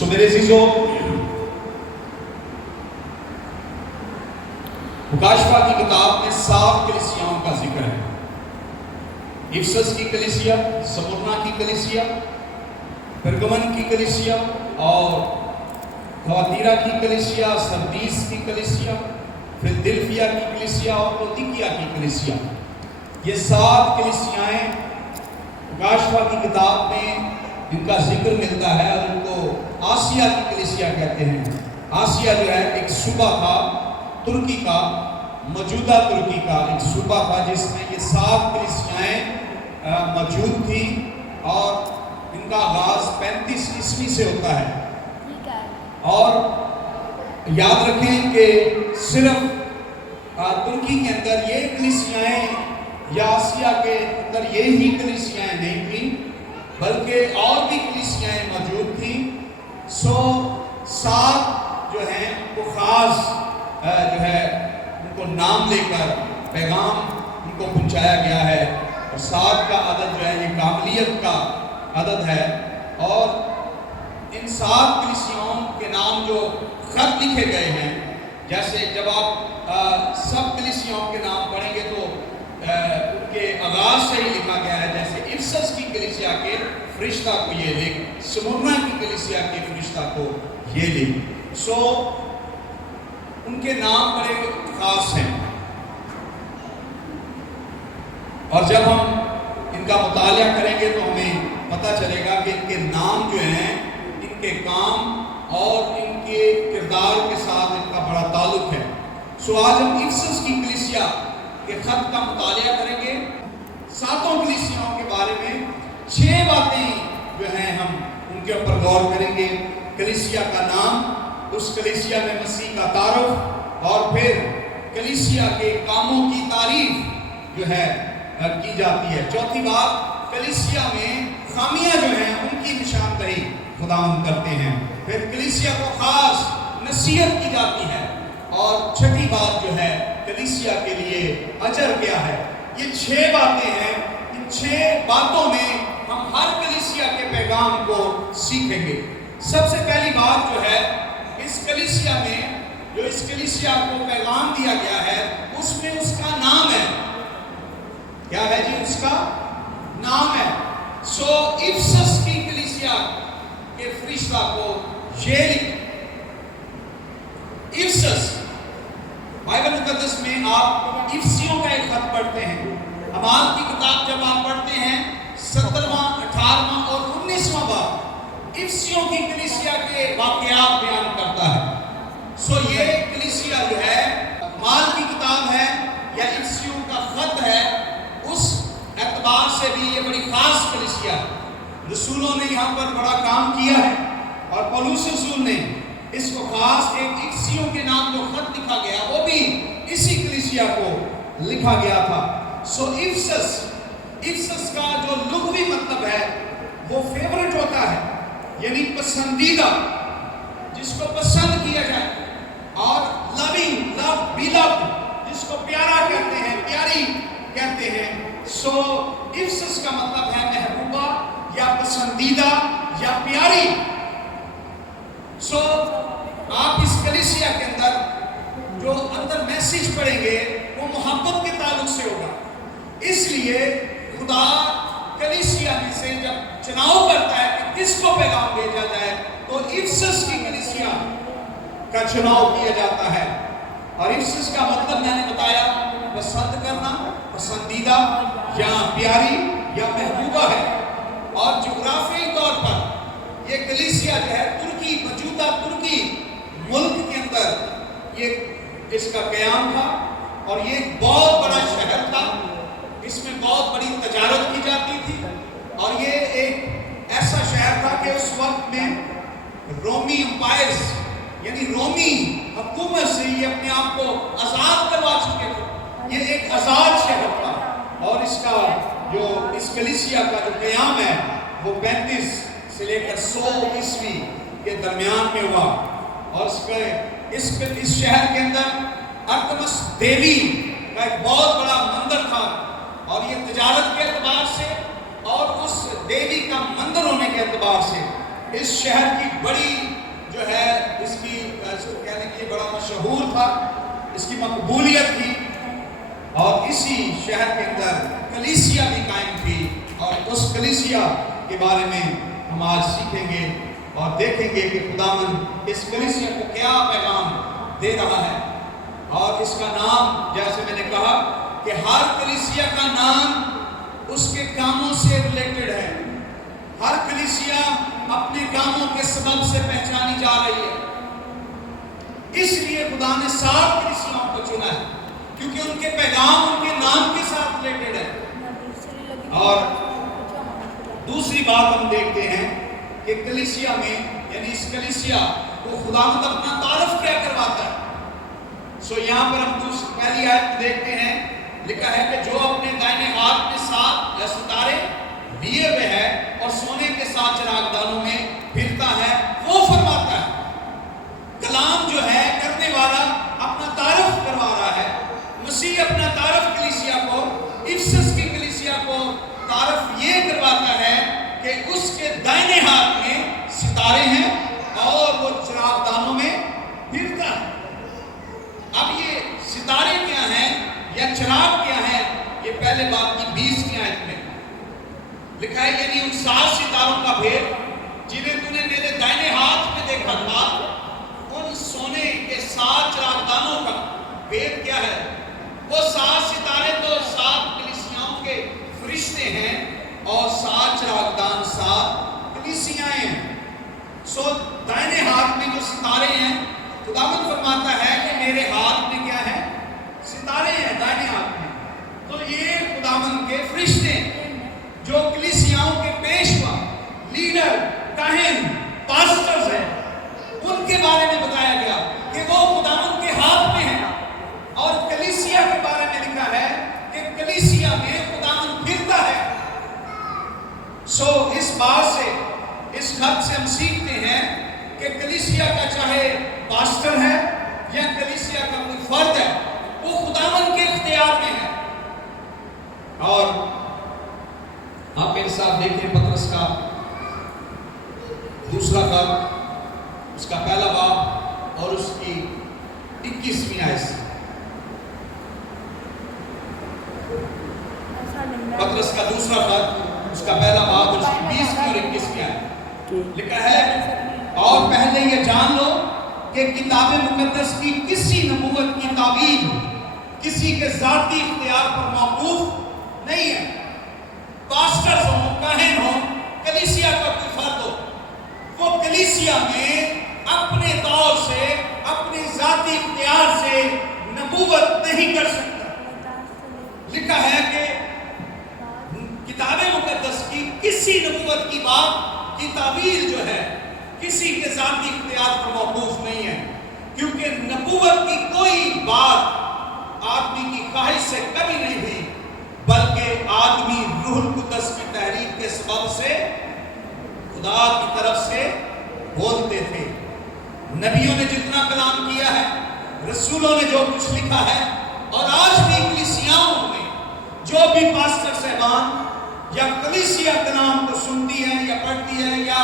میرے عزیزو، مکاشفہ کی کتاب میں 7 کلیسیاؤں کا ذکر ہے۔ افسس کی کلیسیا، سمرنا کی کلیسیا، پرگمن کی کلیسیا، اور تھواتیرا کی کلیسیا، سردیس کی کلیسیا، فلدلفیا کی کلیسیا اور لودیکیا کی کلیسیا۔ یہ 7 کلیسیائیں مکاشفہ کی کتاب میں ان کا ذکر ملتا ہے، اور ان کو آسیہ کی کلیسیا کہتے ہیں۔ آسیہ جو ہے ایک صوبہ تھا ترکی کا، موجودہ ترکی کا ایک صوبہ تھا جس میں یہ 7 کلیسیائیں موجود تھی، اور ان کا آغاز 35 عیسوی سے ہوتا ہے۔ اور یاد رکھیں کہ صرف ترکی کے اندر یہ کلیسیائیں یا آسیہ کے اندر یہی کلیسیائیں نہیں تھیں، بلکہ اور بھی کلیسیائیں موجود تھیں۔ 7 جو ہیں وہ خاص جو ہے ان کو نام لے کر پیغام ان کو پہنچایا گیا ہے، اور 7 کا عدد جو ہے یہ کاملیت کا عدد ہے۔ اور ان 7 کلیسیاؤں کے نام جو خط لکھے گئے ہیں، جیسے جب آپ سب کلیسیاؤں کے نام پڑھیں گے تو ان کے آغاز سے ہی لکھا گیا ہے، جیسے افسس کی کلیسیا کے فرشتہ کو یہ لکھ، سمرنا کی کلیسیا کے فرشتہ کو یہ لکھ۔ ان کے نام بڑے خاص ہیں، اور جب ہم ان کا مطالعہ کریں گے تو ہمیں پتہ چلے گا کہ ان کے نام جو ہیں ان کے کام اور ان کے کردار کے ساتھ ان کا بڑا تعلق ہے۔ آج ہم افسس کی کلیسیا کے خط کا مطالعہ کریں گے۔ 7 کلیسیاؤں کے بارے میں 6 باتیں جو ہیں ہم ان کے اوپر غور کریں گے۔ کلیسیا کا نام، اس کلیسیا میں مسیح کا تعارف، اور پھر کلیسیا کے کاموں کی تعریف جو ہے کی جاتی ہے۔ چوتھی بات، کلیسیا میں خامیاں جو ہیں ان کی نشاندہی خداوند کرتے ہیں۔ پھر کلیسیا کو خاص نصیحت کی جاتی ہے، اور چھٹی بات جو ہے کلیسیا کے لیے اجر کیا ہے۔ یہ 6 باتیں ہیں۔ ان 6 باتوں میں ہم ہر کلیسیا کے پیغام کو سیکھیں گے۔ سب سے پہلی بات جو ہے، اس کلیسیا میں جو اس کلیسیا کو پیغام دیا گیا ہے، اس میں اس کا نام ہے۔ کیا ہے جی؟ اس کا نام ہے۔ افسس کی کلیسیا کے فرشتہ کو یہ لکھ، افسس، بائبل مقدس میں آپ افسیوں کا ایک خط پڑھتے ہیں۔ اعمال کی کتاب جب آپ پڑھتے ہیں 17واں، 18واں اور 19واں باب افسیوں کی کلیسیا کے واقعات بیان کرتا ہے۔ یہ کلیسیا جو ہے اعمال کی کتاب ہے یا افسیوں کا خط ہے، اس اعتبار سے بھی یہ بڑی خاص کلیسیا ہے۔ رسولوں نے یہاں پر بڑا کام کیا ہے، اور پولس رسول نے اس کو خاص ایک افسیوں کے نام جو خط لکھا گیا وہ بھی اسی کلیسیا کو لکھا گیا تھا۔ افسس کا جو لغوی مطلب ہے وہ فیورٹ ہوتا ہے، یعنی پسندیدہ، جس کو پسند کیا جائے، اور لونگ، لو، بیلوڈ، جس کو پیارا کہتے ہیں، پیاری کہتے ہیں۔ افسس کا مطلب ہے محبوبہ یا پسندیدہ یا پیاری۔ آپ اس کلیسیا کے اندر جو اندر میسیج پڑھیں گے وہ محبت کے تعلق سے ہوگا۔ اس لیے خدا کلیسیا میں سے جب چناؤ کرتا ہے کہ کس کو پیغام بھیجا جائے، تو افسس کی کلیسیا کا چناؤ کیا جاتا ہے۔ اور افسس کا مطلب میں نے بتایا، پسند کرنا، پسندیدہ یا پیاری یا محبوبہ ہے۔ اور جغرافیائی طور پر یہ کلیسیا جو ہے ترکی، موجودہ ترکی ملک کے اندر یہ اس کا قیام تھا، اور یہ ایک بہت بڑا شہر تھا۔ اس میں بہت بڑی تجارت کی جاتی تھی، اور یہ ایک ایسا شہر تھا کہ اس وقت میں رومی امپائرز یعنی رومی حکومت سے یہ اپنے آپ کو آزاد کروا چکے تھے۔ یہ ایک آزاد شہر تھا، اور اس کا جو اس کلیسیا کا جو قیام ہے وہ 35 سے لے کر 100 عیسوی کے درمیان میں ہوا۔ اور اس شہر کے اندر ارتمس دیوی کا ایک بہت بڑا مندر تھا، اور یہ تجارت کے اعتبار سے اور اس دیوی کا مندر ہونے کے اعتبار سے اس شہر کی بڑی جو ہے اس کی کہنے کے لیے بڑا مشہور تھا، اس کی مقبولیت تھی، اور اسی شہر کے اندر کلیسیا بھی قائم تھی، اور اس کلیسیا کے بارے میں ہم آج سیکھیں گے اور دیکھیں گے کہ خداوند اس کلیسیا کو کیا پیغام دے رہا ہے۔ اور اس کا نام، جیسے میں نے کہا کہ ہر کلیسیا کا نام اس کے کاموں سے ریلیٹڈ ہے، ہر کلیسیا اپنے کاموں کے سبب سے پہچانی جا رہی ہے۔ اس لیے خدا نے 7 کلیسیاؤں کو چنا ہے، کیونکہ ان کے پیغام ان کے نام کے ساتھ ریلیٹڈ ہے۔ اور دوسری بات ہم دیکھتے ہیں کہ کلیسیا میں، یعنی اس کلیسیا کو خداوند اپنا تعارف کیا کرواتا ہے۔ یہاں پر ہم پہلی آیت دیکھتے ہیں، لکھا ہے کہ جو اپنے دائنے ہاتھ میں 7 ستارے لیے ہوئے ہے اور سونے کے 7 چراغ دانوں میں پھرتا ہے، وہ فرماتا ہے۔ کلام جو ہے کرنے والا اپنا تعارف کروا رہا ہے۔ مسیح اپنا تعارف کلیسیا کو، افسس کی کلیسیا کو تعارف یہ کرواتا ہے کہ اس کے دائنے ہاتھ میں ستارے ہیں اور وہ چراغ دانوں میں پھرتا ہے۔ اب یہ ستارے کیا ہیں یا چراغ کیا ہیں، یہ پہلے باب کی 20 کی آیت میں لکھا ہے، یعنی ان 7 ستاروں کا بھید جنہیں تو نے میرے دائنے ہاتھ میں دیکھا تھا، ان سونے کے 7 چراغ دانوں کا بھید کیا ہے؟ وہ 7 ستارے تو 7 کلیسیاؤں کے فرشتے ہیں، اور 7 چراغ دان 7 کلیسیاں ہیں۔ دائنے ہاتھ میں جو ستارے ہیں، خداوند فرماتا ہے کہ میرے ہاتھ میں کیا ہے؟ ستارے ہیں دائنے ہاتھ میں۔ تو یہ خداوند کے فرشتے جو کلیسیاؤں کے پیشوا، لیڈر، کاہن، پاسٹرز ہیں، ان کے بارے میں بتایا گیا کہ وہ خداوند کے ہاتھ میں ہیں۔ اور کلیسیا کے بارے میں لکھا ہے کہ کلیسیا میں خداوند پھرتا ہے۔ اس بات سے، اس خط سے ہم سیکھتے ہیں کہ کلیسیا کا چاہے پاسٹر ہے یا کلیسیا کا کوئی فرد ہے، وہ خداوند کے اختیار میں ہے۔ اور آپ میرے ساتھ دیکھیں پطرس کا دوسرا خط، اس کا پہلا باب اور اس کی 21ویں آیت سے۔ پطرس کا دوسرا خط، اس کا پہلا باب اور اس کی 20ویں اور 21ویں آیت لکھا ہے، اور پہلے یہ جان لو کہ کتاب مقدس کی کسی نبوت کی تعبیر کسی کے ذاتی اختیار پر موقوف نہیں ہے۔ پاسٹرز ہوں، کاہن ہوں، کلیسیا کا کوئی فرد ہو، وہ کلیسیا میں اپنے طور سے، اپنے ذاتی اختیار سے نبوت نہیں کر سکتا۔ لکھا ہے کہ کتاب مقدس کی کسی نبوت کی بات کی تعبیر جو ہے کسی کے ذاتی اختیار پر موقوف نہیں ہے، کیونکہ نبوت کی کوئی بات آدمی کی خواہش سے کبھی نہیں ہوئی، بلکہ آدمی روح القدس کی تحریک کے سبب سے خدا کی طرف سے بولتے تھے۔ نبیوں نے جتنا کلام کیا ہے، رسولوں نے جو کچھ لکھا ہے، اور آج بھی کلیسیاؤں میں جو بھی پاسٹر صاحبان یا کلیسیا کلام کو سنتی ہے یا پڑھتی ہے یا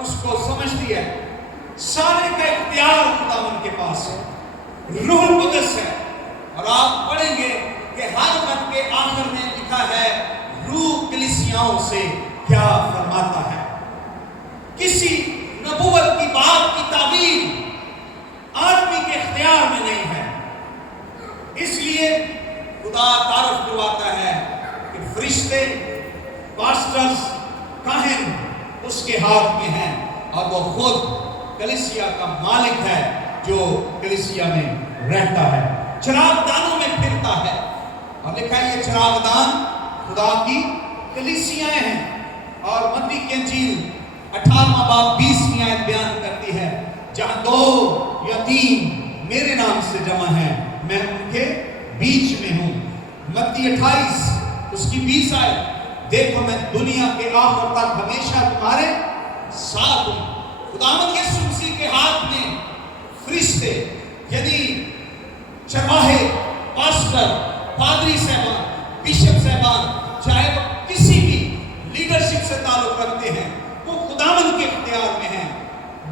اس کو سمجھتی ہے، سارے کا اختیار خداوند کے پاس ہے، روح القدس ہے۔ اور آپ پڑھیں گے کہ ہر خط کے آخر میں لکھا ہے روح کلیسیاؤں سے کیا فرماتا ہے۔ کسی نبوت کی بات کی تعبیر آدمی کے اختیار میں نہیں ہے، اس لیے خدا تعارف کرواتا ہے کہ فرشتے، پاسٹرز، کاہن اس کے ہاتھ میں ہیں، اور وہ خود کلیسیا کا مالک ہے جو کلیسیا میں رہتا ہے، چراغ دانوں میں پھرتا ہے۔ اور لکھا ہے یہ چراغ دان خدا کی کلیسیاں ہیں۔ اور متی کی انجیل 18واں باب 20ویں آیت بیان کرتی ہے، جہاں 2 یا 3 میرے نام سے جمع ہیں، میں ان کے بیچ میں ہوں۔ متی 28 اس کی 20 آیت، دیکھو میں دنیا کے آخر تک ہمیشہ تمہارے ساتھ ہوں۔ خداوند یسوع مسیح کے ہاتھ میں فرشتے، یعنی چرواہے، پاسٹر، پادری صاحبان، بشپ صاحبان، چاہے وہ کسی بھی لیڈرشپ سے تعلق رکھتے ہیں، وہ خداوند کے اختیار میں ہیں۔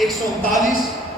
139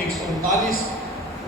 139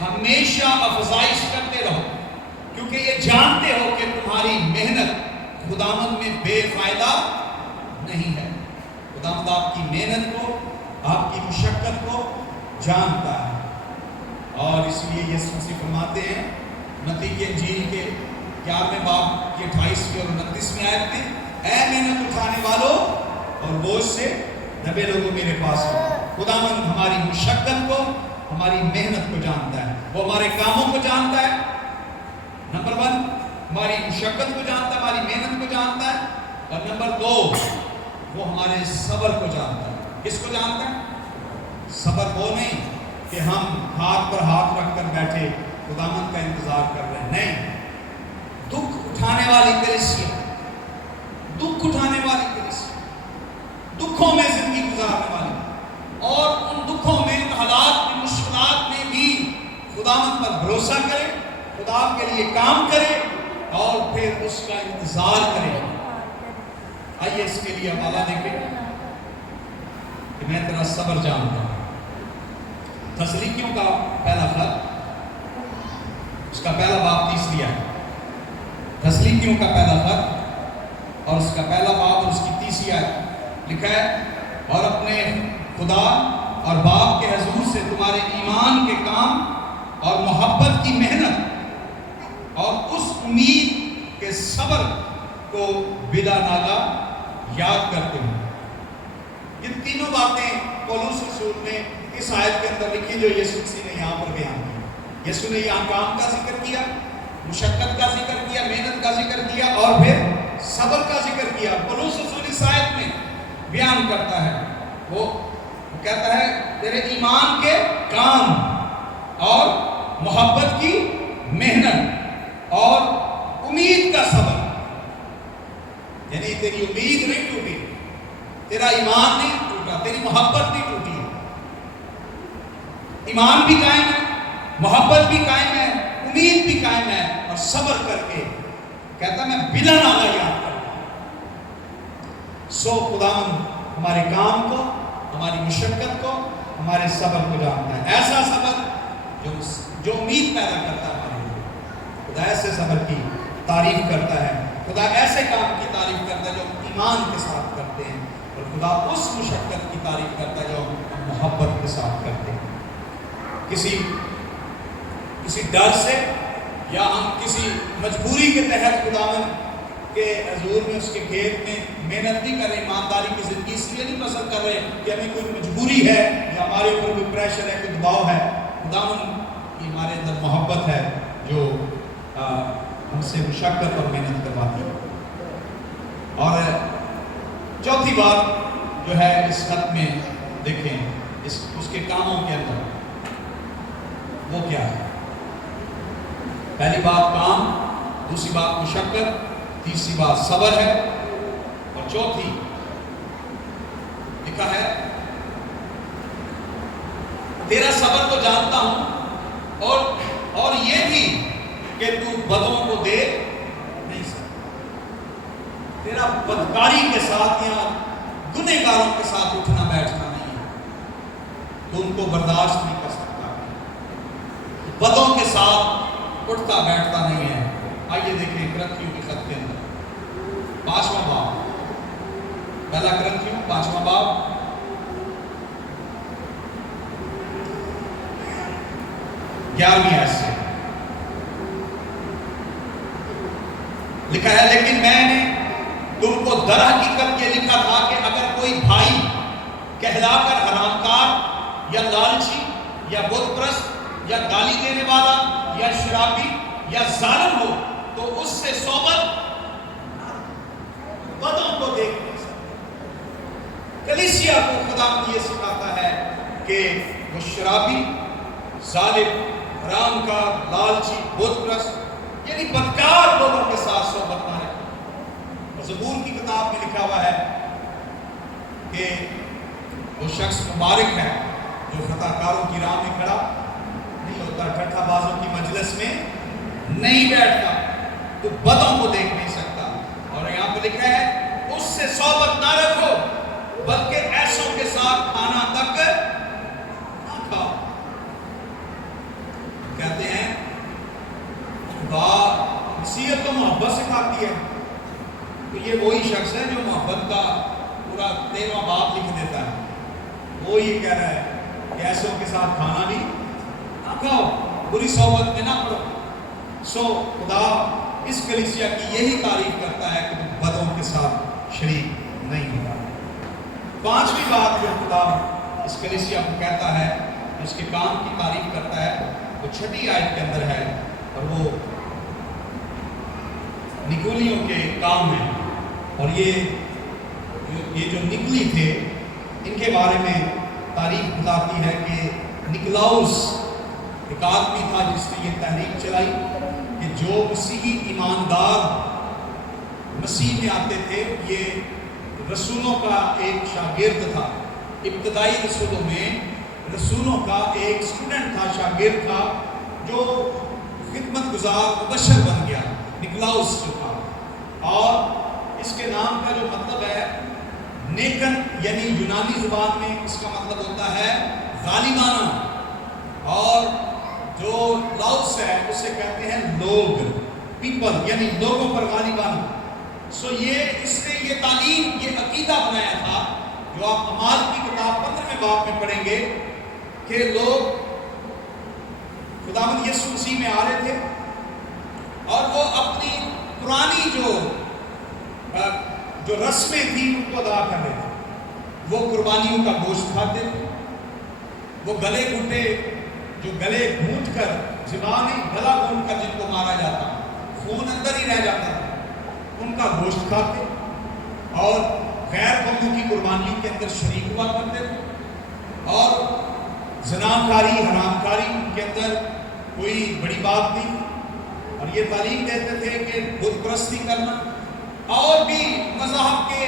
ہمیشہ افزائش کرتے رہو، کیونکہ یہ جانتے ہو کہ تمہاری محنت خداوند میں بے فائدہ نہیں ہے۔ خداوند آپ کی محنت کو، آپ کی مشقت کو جانتا ہے، اور اس لیے یسوع مسیح فرماتے ہیں متی کی انجیل کے 11ویں باب کی 28ویں اور 29ویں آیت میں، اے محنت اٹھانے والوں اور بوجھ سے دبے لوگوں میرے پاس آؤ۔ خداوند ہماری مشقت کو، ہماری محنت کو جانتا ہے، وہ ہمارے کاموں کو جانتا ہے، نمبر 1 ہماری مشقت کو جانتا ہے، ہماری محنت کو جانتا ہے، اور نمبر 2 وہ ہمارے صبر کو جانتا ہے۔ کس کو جانتا ہے؟ صبر وہ نہیں کہ ہم ہاتھ پر ہاتھ رکھ کر بیٹھے خداوند کا انتظار کر رہے ہیں، نہیں، دکھ اٹھانے والی کلیسیا، دکھ اٹھانے والی کلیسیا، دکھوں میں زندگی گزارنے والی، اور ان دکھوں میں، ان حالات میں، مشکلات میں بھی خداوند پر بھروسہ کرے، خدا کے لیے کام کرے، اور پھر اس کا انتظار کرے۔ آئیے اس کے لیے حوالہ دیکھیں کہ میں تیرا صبر جانتا ہوں۔ تسلیکیوں کا پہلا خط، اس کا پہلا باب 30 ہے۔ تسلیکیوں کا پہلا خط اور اس کا پہلا باب اور اس کی 30 آیت لکھا ہے، اور اپنے خدا اور باپ کے حضور سے تمہارے ایمان کے کام اور محبت کی محنت اور اس امید کے صبر کو بلا ناغہ یاد کرتے ہیں۔ یہ تینوں باتیں پولس رسول نے اس آیت کے اندر لکھی جو یسوع مسیح نے یہاں پر بیان کی۔ یسوع نے یہاں کام کا ذکر کیا، مشقت کا ذکر کیا، محنت کا ذکر کیا، اور پھر صبر کا ذکر کیا۔ پولس رسول اس آیت میں بیان کرتا ہے، وہ کہتا ہے تیرے ایمان کے کام اور محبت کی محنت اور امید کا صبر، یعنی تیری امید نہیں ٹوٹی، تیرا ایمان نہیں ٹوٹا، تیری محبت نہیں ٹوٹی، ایمان بھی قائم ہے، محبت بھی قائم ہے، امید بھی قائم ہے، اور صبر کر کے کہتا میں بلا ناغہ یاد کرتا ہوں۔ سو خداوند ہمارے کام کو، ہماری مشقت کو، ہمارے صبر کو جانتا ہے۔ ایسا صبر جو امید پیدا کرتا ہے ہمارے لیے۔ خدا ایسے صبر کی تعریف کرتا ہے، خدا ایسے کام کی تعریف کرتا ہے جو ہم ایمان کے ساتھ کرتے ہیں، اور خدا اس مشقت کی تعریف کرتا ہے جو ہم محبت کے ساتھ کرتے ہیں۔ کسی ڈر سے یا ہم کسی مجبوری کے تحت خداوند کے حضور میں، اس کے کھیت میں محنت نہیں کر رہے، ایمانداری کی زندگی اس لیے نہیں پسند کر رہے کہ ہمیں کوئی مجبوری ہے یا ہمارے اوپر کوئی پریشر ہے، کوئی دباؤ ہے۔ خداوند کی ہمارے اندر محبت ہے جو ہم سے مشقت اور محنت کرواتی ہے۔ اور چوتھی بات جو ہے اس خط میں دیکھیں، اس کے کاموں کے اندر وہ کیا ہے؟ پہلی بات کام، دوسری بات مشقت، تیسری بات صبر ہے، اور چوتھی لکھا ہے تیرا صبر تو جانتا ہوں، اور یہ بھی کہ تو بدوں کو دیکھ نہیں سکتا۔ تیرا بدکاری کے ساتھ یا گنہگاروں کے ساتھ اٹھنا بیٹھنا نہیں ہے، تو ان کو برداشت نہیں کر سکتا، بدوں کے ساتھ اٹھتا بیٹھتا نہیں ہے۔ آئیے دیکھیں کرنتھیوں کے خط کے اندر 5واں باب، پہلا کرنتھیوں 5واں باب 11ویں آیت سے لکھا ہے، لیکن میں نے تم کو در حقیقت یہ لکھا تھا کہ اگر کوئی بھائی کہلا کر حرام کار یا لالچی یا بت پرست یا گالی دینے والا یا شرابی یا ظالم ہو تو اس سے صحبت بدوں کو دیکھ نہیں سکتے۔ کلیسیا کو خدا یہ سکھاتا ہے کہ وہ شرابی، ظالم، حرام کار، لالچی، بت پرست یعنی بدکار لوگوں کے ساتھ صحبت نہ رکھے۔ اور زبور کی کتاب میں لکھا ہوا ہے کہ وہ شخص مبارک ہے جو خطا کاروں کی راہ میں کھڑا نہیں ہوتا، ٹھٹھا بازوں کی مجلس میں نہیں بیٹھتا، تو بدوں کو دیکھ نہیں سکتا۔ اور یہاں پہ لکھا ہے اس سے صحبت نہ رکھو، بلکہ ایسوں کے ساتھ کھانا تک نہ کھاؤ۔ کلیسیت تو محبت سکھاتی ہے، تو یہ وہی شخص ہے جو محبت کا پورا 13واں باب لکھ دیتا ہے. وہ یہ کہہ رہا ہے کہ ایسوں کے ساتھ کھانا بھی نہ کھاؤ، بری صحبت میں نہ پڑو. سو خدا اس کلیسیا کی یہی تعریف کرتا ہے کہ تم بدوں کے ساتھ شریک نہیں ہوتا. 5ویں بات جو خدا اس کلیسیا کو کہتا ہے، اس کے کام کی تعریف کرتا ہے، وہ 6 آیت کے اندر ہے، اور وہ نکولیوں کے کام ہیں. اور یہ جو نکلی تھے ان کے بارے میں تاریخ بتاتی ہے کہ نکلاؤس ایک آدمی تھا جس نے یہ تحریک چلائی کہ جو مسیحی ایماندار مسیح میں آتے تھے، یہ رسولوں کا ایک شاگرد تھا. ابتدائی رسولوں میں رسولوں کا ایک اسٹوڈنٹ تھا، شاگرد تھا، جو خدمت گزار مبشر بن گیا، نکلاؤس جو تھا. اور اس کے نام کا جو مطلب ہے نیکن، یعنی یونانی زبان میں اس کا مطلب ہوتا ہے غالبانہ، اور جو لاؤس ہے اسے کہتے ہیں لوگ، پیپل، یعنی لوگوں پر غالبانہ. سو اس نے یہ تعلیم، یہ عقیدہ بنایا تھا جو آپ اعمال کی کتاب 15ویں باب میں پڑھیں گے کہ لوگ خداوند یسوع مسیح میں آ رہے تھے اور وہ اپنی پرانی جو رسمیں تھیں ان کو ادا کر رہے تھے. وہ قربانیوں کا گوشت کھاتے تھے، وہ گلے گھونٹے، جو گلے گھونٹ کر، زبانی گلا گھونٹ کر جن کو مارا جاتا، خون اندر ہی رہ جاتا تھا، ان کا گوشت کھاتے، اور غیر قوموں کی قربانیوں کے اندر شریک ہوا کرتے تھے. اور زناکاری، حرام کاری ان کے اندر کوئی بڑی بات نہیں. اور یہ تعلیم دیتے تھے کہ بت پرستی کرنا اور بھی مذہب کے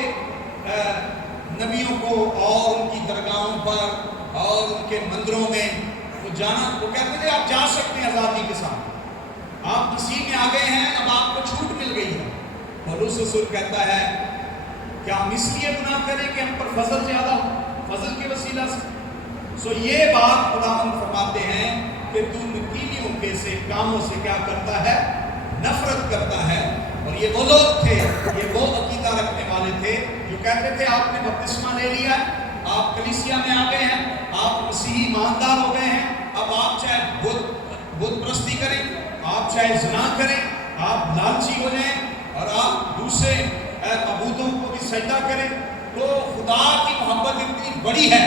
نبیوں کو اور ان کی درگاہوں پر اور ان کے مندروں میں وہ جانا، وہ کہتے تھے آپ جا سکتے ہیں آزادی کے ساتھ، آپ مسیح میں آ گئے ہیں، اب آپ کو چھوٹ مل گئی ہے. پولس رسول کہتا ہے کہ ہم اس لیے گناہ کریں کہ ہم پر فضل زیادہ ہو، فضل کے وسیلہ سے. سو یہ بات خداوند فرماتے ہیں کہ تو نکیلیوں کے سے کاموں سے کیا کرتا ہے؟ نفرت کرتا ہے. اور یہ وہ لوگ تھے، یہ وہ عقیدہ رکھنے والے تھے جو کہتے تھے آپ نے بپتسمہ لے لیا ہے، آپ کلیسیا میں آ گئے ہیں، آپ مسیحی ایماندار ہو گئے ہیں، اب آپ چاہے بت پرستی کریں، آپ چاہے زنا کریں، آپ لالچی ہو جائیں اور آپ دوسرے معبودوں کو بھی سجدہ کریں، تو خدا کی محبت اتنی بڑی ہے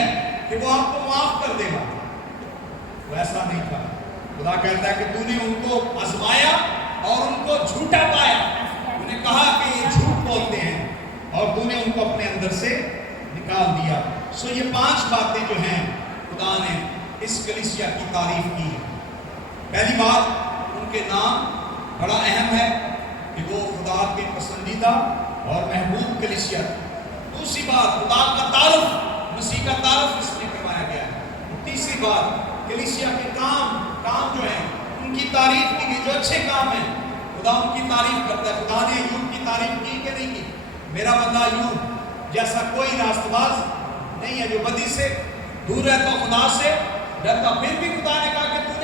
کہ وہ آپ کو معاف کر دے گا. وہ ایسا نہیں تھا. خدا کہتا ہے کہ تو نے ان کو آزمایا اور ان کو جھوٹا پایا، انہیں کہا کہ یہ جھوٹ بولتے ہیں، اور تو نے ان کو اپنے اندر سے نکال دیا. سو یہ 5 باتیں جو ہیں خدا نے اس کلیسیا کی تعریف کی. پہلی بات، ان کے نام بڑا اہم ہے کہ وہ خدا کے پسندیدہ اور محبوب کلیسیا تھی. دوسری بات، خدا کا تعارف، مسیح کا تعارف اس میں کروایا گیا ہے. تیسری بات، کلیسیا کے کام جو ہیں ان کی تعریف کی گئی، جو اچھے کام ہیں خدا ان کی تعریف کرتا ہے. خدا نے ایوب کی تعریف کی کہ نہیں کی؟ میرا بندہ ایوب جیسا کوئی راست باز نہیں ہے، جو بدی سے دور رہتا، خدا سے ڈرتا. پھر بھی خدا نے کہا کہ تو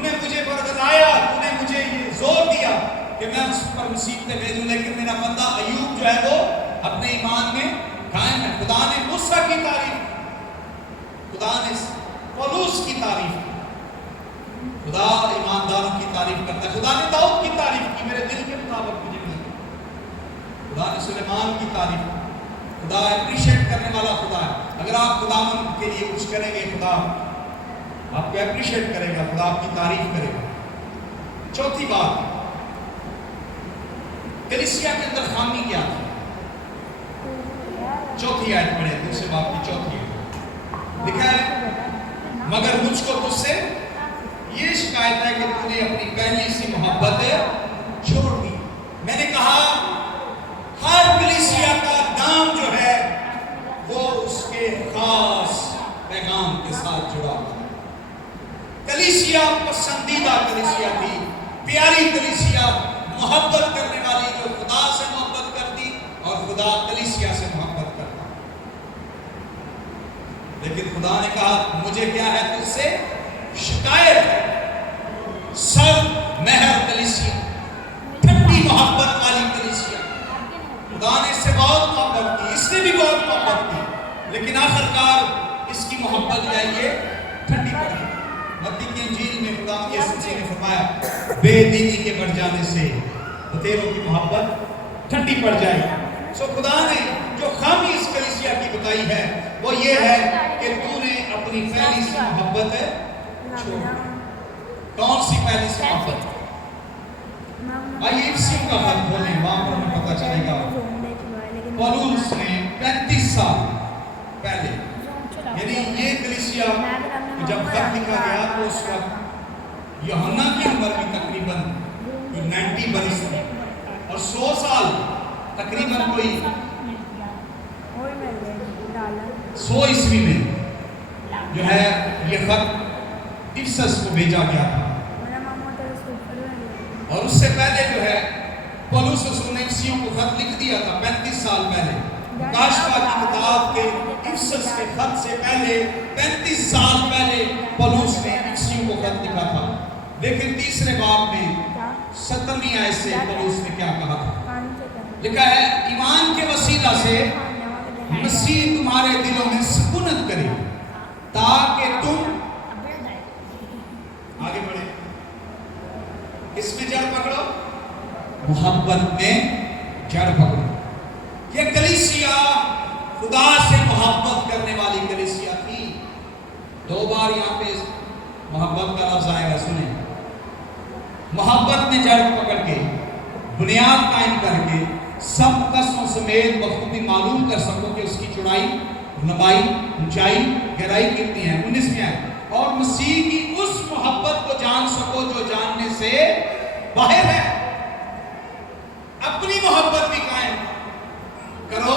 نے مجھے برگزایا، تو نے مجھے یہ زور دیا کہ میں اس پر مصیبتیں بھیجوں، لیکن میرا بندہ ایوب جو ہے وہ اپنے ایمان میں قائم ہے. خدا نے موسیٰ کی تعریف، خدا نے پولس کی تعریف، خدا ایمانداروں کی تعریف کرتا ہے. خدا نے داؤد کی تعریف کی، میرے دل کے مطابق مجھے مل گئی. خدا نے سلیمان کی تعریف کی. خدا اپریشیٹ کرنے والا خدا ہے. اگر آپ خداوند کے لیے کچھ کریں گے، خدا آپ کو اپریشیٹ کرے گا، خدا آپ کی تعریف کرے گا. چوتھی بات، کلیسیا کے اندر خامی کیا تھی؟ چوتھی آیت پڑھیں، دوسرے باب کی چوتھی آیت لکھا ہے، مگر مجھ کو تجھ سے یہ شکایت ہے کہ تو نے اپنی پہلی سی محبت چھوڑ دی. میں نے کہا ہر کلیسیا کا نام جو ہے وہ اس کے خاص پیغام کے ساتھ جڑا تھا. کلیسیا پسندیدہ کلیسیا تھی، پیاری کلیسیا، محبت کرنے والی، جو خدا سے محبت کرتی اور خدا کلیسیا سے محبت کرتا. لیکن خدا نے کہا مجھے کیا ہے تجھ سے شکایت ہے، سب مہر کلیسیا، محبت جو ہے یہ ٹھنڈی پڑ گئی۔ متی کی انجیل میں خدا یسوع مسیح نے فرمایا بے دینی کے بڑھ جانے سے بتیروں کی محبت ٹھنڈی پڑ جائے گی۔ سو خدا نے جو خامی اس کلیسیا کی بتائی ہے وہ یہ ہے کہ تو نے اپنی پہلی سی محبت چھوڑ دی۔ کون سی پہلی سی محبت؟ آئیے افسیوں کا خط کھولیں، وہاں پر ہمیں پتہ چلے گا پولس نے 35 سال پہلے، یعنی یہ کلیسیا جب خط لکھا گیا تو اس وقت یوحنا کی عمر بھی تقریباً 90 برس تھی اور 100 سال تقریباً کوئی 100 عیسوی میں جو ہے یہ خط افسس کو بھیجا گیا تھا، اور اس سے پہلے جو ہے پولس رسول نے افسیوں کو خط لکھ دیا تھا 35 سال پہلے۔ مکاشفہ کی کتاب کے افسس کے خط سے پہلے 35 سال پہلے پولس نے افسیوں کو خط لکھا تھا۔ لیکن تیسرے باب میں 17ویں آیت سے پولس نے کیا کہا تھا؟ لکھا ہے ایمان کے وسیلہ سے مسیح تمہارے دلوں میں سکونت کرے تاکہ تم آگے بڑھے۔ اس میں جڑ پکڑو، محبت میں جڑ پکڑو۔ یہ کلیسیا خدا سے محبت کرنے والی کلیسیا تھی۔ 2 بار یہاں پہ محبت کا لفظ آئے گا، سنیں۔ محبت میں جڑ پکڑ کے بنیاد قائم کر کے سب قسموں سمیت بخوبی معلوم کر سکو کہ اس کی چوڑائی، لمبائی، اونچائی، گہرائی کتنی ہے۔ 19 میں ہے اور مسیح کی اس محبت کو جان سکو جو جاننے سے باہر ہے۔ اپنی محبت بھی قائم کرو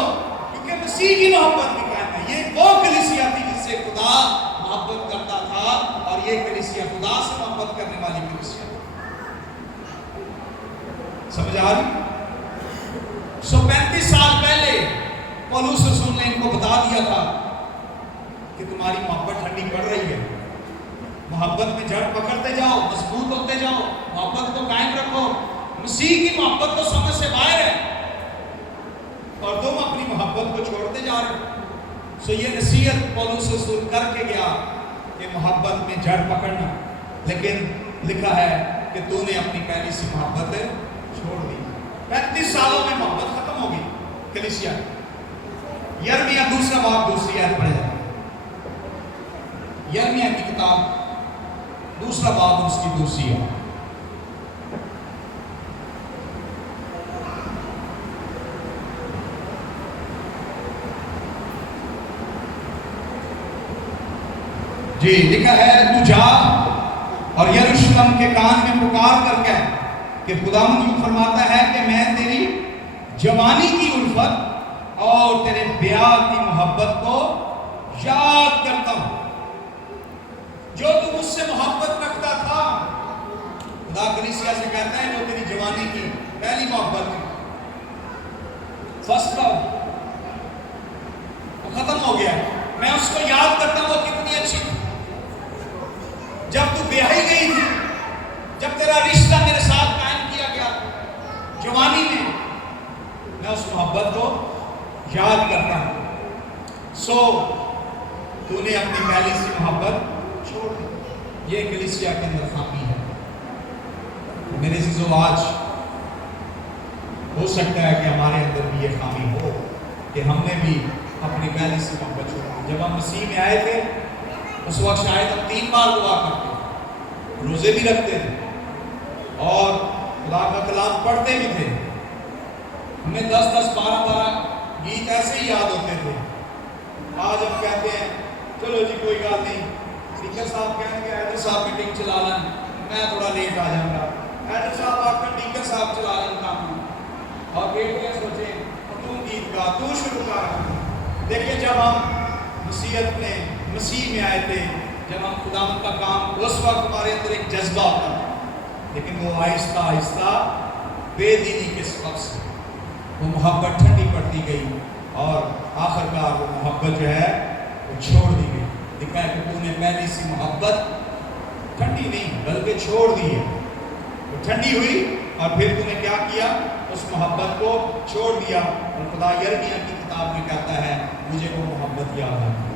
کیونکہ مسیح کی محبت بھی قائم ہے۔ یہ وہ کلیسیا تھی جس سے خدا محبت کرتا تھا، اور یہ کلیسیا خدا سے محبت کرنے والی کلیسیا تھی۔ سمجھ آ رہی؟ 35 سال پہلے پولس رسول نے ان کو بتا دیا تھا کہ تمہاری محبت ٹھنڈی پڑ رہی ہے، محبت میں جڑ پکڑتے جاؤ، مضبوط ہوتے جاؤ، محبت کو قائم رکھو۔ مسیح کی محبت تو سمجھ سے باہر ہے اور تم اپنی محبت کو چھوڑتے جا رہے ہو۔ سو یہ نصیحت پولس رسول کر کے گیا کہ محبت میں جڑ پکڑنا، لیکن لکھا ہے کہ تو نے اپنی پہلی سی محبت چھوڑ دی۔ 35 سالوں میں محبت ختم ہو گئی کلیسیا۔ یرمیہ 2 باب 2 آیت پڑھے جائے۔ یرمیہ کی کتاب 2 باب اس کی 2 آیت۔ جی لکھا ہے تو جا اور یروشلم کے کان میں پکار کر کے کہ خداوند یوں فرماتا ہے کہ میں تیری جوانی کی الفت اور تیرے بیاہ کی محبت کو یاد کرتا ہوں، جو تو مجھ سے محبت رکھتا تھا۔ خدا کلیسیا سے کہتا ہے جو تیری جوانی کی پہلی محبت تھی، فرسٹ لو، وہ ختم ہو گیا، میں اس کو یاد کرتا ہوں، وہ کتنی اچھی تھی جب تو بیاہی گئی تھی، جب تیرا رشتہ میرے ساتھ قائم کیا گیا جوانی میں اس محبت کو یاد کرتا ہوں۔ سو تو نے اپنی پہلی سی محبت چھوڑ دی۔ یہ کلیسیا کے اندر خامی ہے میرے عزیزو۔ آج ہو سکتا ہے کہ ہمارے اندر بھی یہ خامی ہو کہ ہم نے بھی اپنی پہلی سی محبت چھوڑ دی۔ جب ہم مسیح میں آئے تھے اس وقت شاید ہم 3 بار دعا کرتے، روزے بھی رکھتے تھے اور خدا کا کلام پڑھتے بھی تھے۔ ہمیں 10-10 12-12 گیت ایسے ہی یاد ہوتے تھے۔ آج ہم کہتے ہیں چلو جی کوئی بات نہیں، ٹیچر صاحب کہیں گے ایڈر صاحب میٹنگ چلا لیں، میں تھوڑا لیٹ آ جاؤں گا، ایڈر صاحب آپ کا ٹیچر صاحب چلا لیں کام، اور بیٹے سوچیں تم گیت گا، تو شروع کر۔ دیکھیں جب ہم مسیح میں آئے تھے، جب ہم خدا کا کام، اس وقت ہمارے اندر ایک جذبہ ہوتا تھا، لیکن وہ آہستہ آہستہ بے دینی کے سبب سے وہ محبت ٹھنڈی پڑتی گئی اور آخر کار وہ محبت جو ہے وہ چھوڑ دی گئی۔ لکھا ہے کہ تو نے پہلی سی محبت ٹھنڈی نہیں بلکہ چھوڑ دی ہے، وہ ٹھنڈی ہوئی اور پھر تو نے کیا کیا، اس محبت کو چھوڑ دیا۔ اور خدا یرمیہ کی کتاب میں کہتا ہے مجھے وہ محبت یاد آتی ہے۔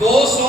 200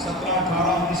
17, 18, 19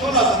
16